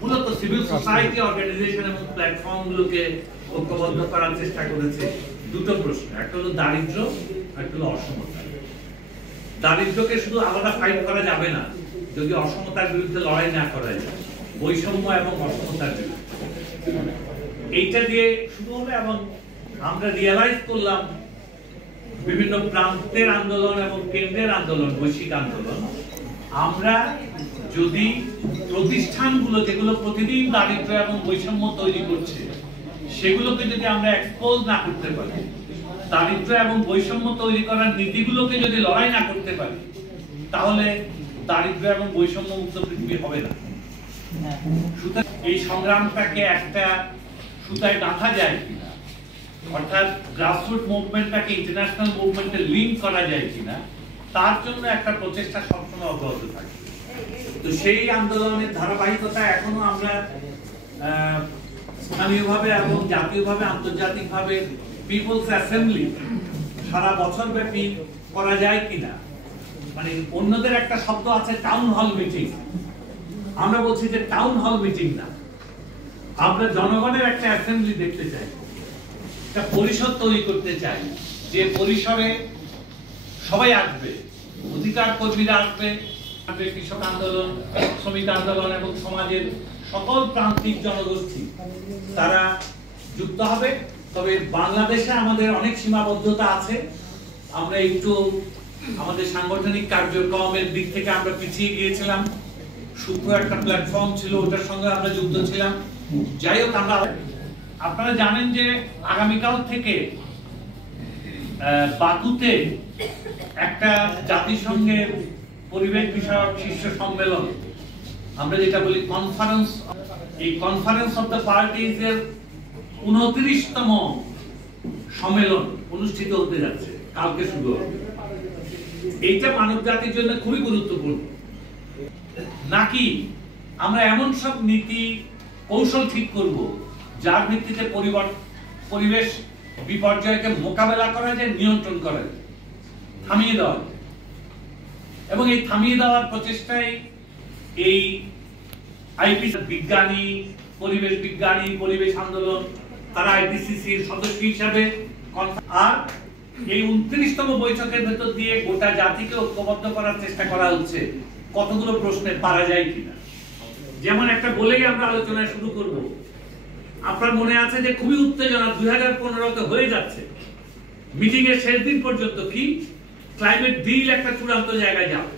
মূলত civil society organisation এবং প্ল্যাটফর্মগুলোকে ঐক্যবদ্ধ করার চেষ্টা করেছে দুটো প্রশ্ন, একটা হলো দারিদ্র্য, একটা হলো অসমতা। দারিদ্র্যকে শুধু আলাদা ফাইট করা যাবে না যদি অসমতার বিরুদ্ধে লড়াই না করা যায়, বৈষম্য এবং অসমতার বিরুদ্ধে এইটা দিয়ে শুরু হবে। এবং আমরা রিয়েলাইজ করলাম বিভিন্ন প্রান্তের আন্দোলন এবং কেন্দ্রের আন্দোলন, বৈশ্বিক আন্দোলন, আমরা যদি প্রতিষ্ঠানগুলো যেগুলো প্রতিদিন দারিদ্র্য এবং বৈষম্য তৈরি করছে সেগুলোকে যদি আমরা এক্সপোজ না করতে পারি, দারিদ্র্য এবং বৈষম্য তৈরি করার নীতিগুলোকে যদি লড়াই না করতে পারি, তাহলে দারিদ্র্য এবং বৈষম্য মুক্ত পৃথিবী হবে না। সুতরাং এই সংগ্রামটাকে একটা সুতায় গাঁথা যায় কিনা, অর্থাৎ গ্রাসরুট মুভমেন্টটাকে ইন্টারন্যাশনাল মুভমেন্টে লিঙ্ক করা যায় কিনা, তার জন্য একটা প্রচেষ্টা সবসময় অব্যাহত থাকে। তো সেই আন্দোলনের ধারাবাহিকতা এখনো আমরা স্থানীয়ভাবে এবং জাতীয়ভাবে আন্তর্জাতিকভাবে পিপলস অ্যাসেম্বলি সারা বছর ব্যাপী করা যায় কিনা। মানে অন্যদের একটা শব্দ আছে টাউন হল মিটিং, আমরা বলছি যে টাউন হল মিটিং না, আমরা জনগণের একটা অ্যাসেম্বলি দেখতে চাই, একটা পরিষদ তৈরি করতে চাই, যে পরিসরে সবাই আসবে, অধিকার কর্মীরা আসবে, কৃষক আন্দোলন, শ্রমিক আন্দোলন এবং সমাজের সকল প্রান্তিক জনগোষ্ঠী তারা যুক্ত হবে। তবে বাংলাদেশে আমাদের অনেক সীমাবদ্ধতা আছে, আমরা একটু আমাদের সাংগঠনিক কার্যক্রমের দিক থেকে আমরা পিছিয়ে গিয়েছিলাম। সূত্র একটা প্ল্যাটফর্ম ছিল, ওটার সঙ্গে আমরা যুক্ত ছিলাম। যাই হোক, আমরা আপনারা জানেন যে আগামীকাল থেকে বাকুতে একটা জাতিসংঘের পরিবেশ বিষয়ক শীর্ষ সম্মেলন, আমরা যেটা বলি কনফারেন্স, এই কনফারেন্স অফ দ্য পার্টিজ এর 29তম সম্মেলন অনুষ্ঠিত হতে যাচ্ছে, কালকে শুরু হবে। এইটা মানব জাতির জন্য খুবই গুরুত্বপূর্ণ। নাকি আমরা এমন সব নীতি কৌশল ঠিক করব যার ভিত্তিতে পরিবেশ বিপর্যয়কে মোকাবেলা করা যায়, নিয়ন্ত্রণ করা যায়, থামিয়ে দেওয়া যায়। এবং এই থামিয়ে দেওয়ার প্রচেষ্টায় এই আইপিসি বিজ্ঞানী, পরিবেশ বিজ্ঞানী, পরিবেশ আন্দোলন, তারা আইপিসিসির সদস্য হিসাবে, আর এই 29তম বৈঠকের ভেতর দিয়ে গোটা জাতিকে ঐক্যবদ্ধ করার চেষ্টা করা হচ্ছে কতগুলো প্রশ্নে পারা যায় কিনা। যেমন একটা বলেই আমরা আলোচনা শুরু করব। আপনার মনে আছে যে খুবই উত্তেজনা 2015-তে হয়ে যাচ্ছে, মিটিং এর শেষ দিন পর্যন্ত কি ক্লাইমেট ডিল একটা চূড়ান্ত জায়গায় যাবে।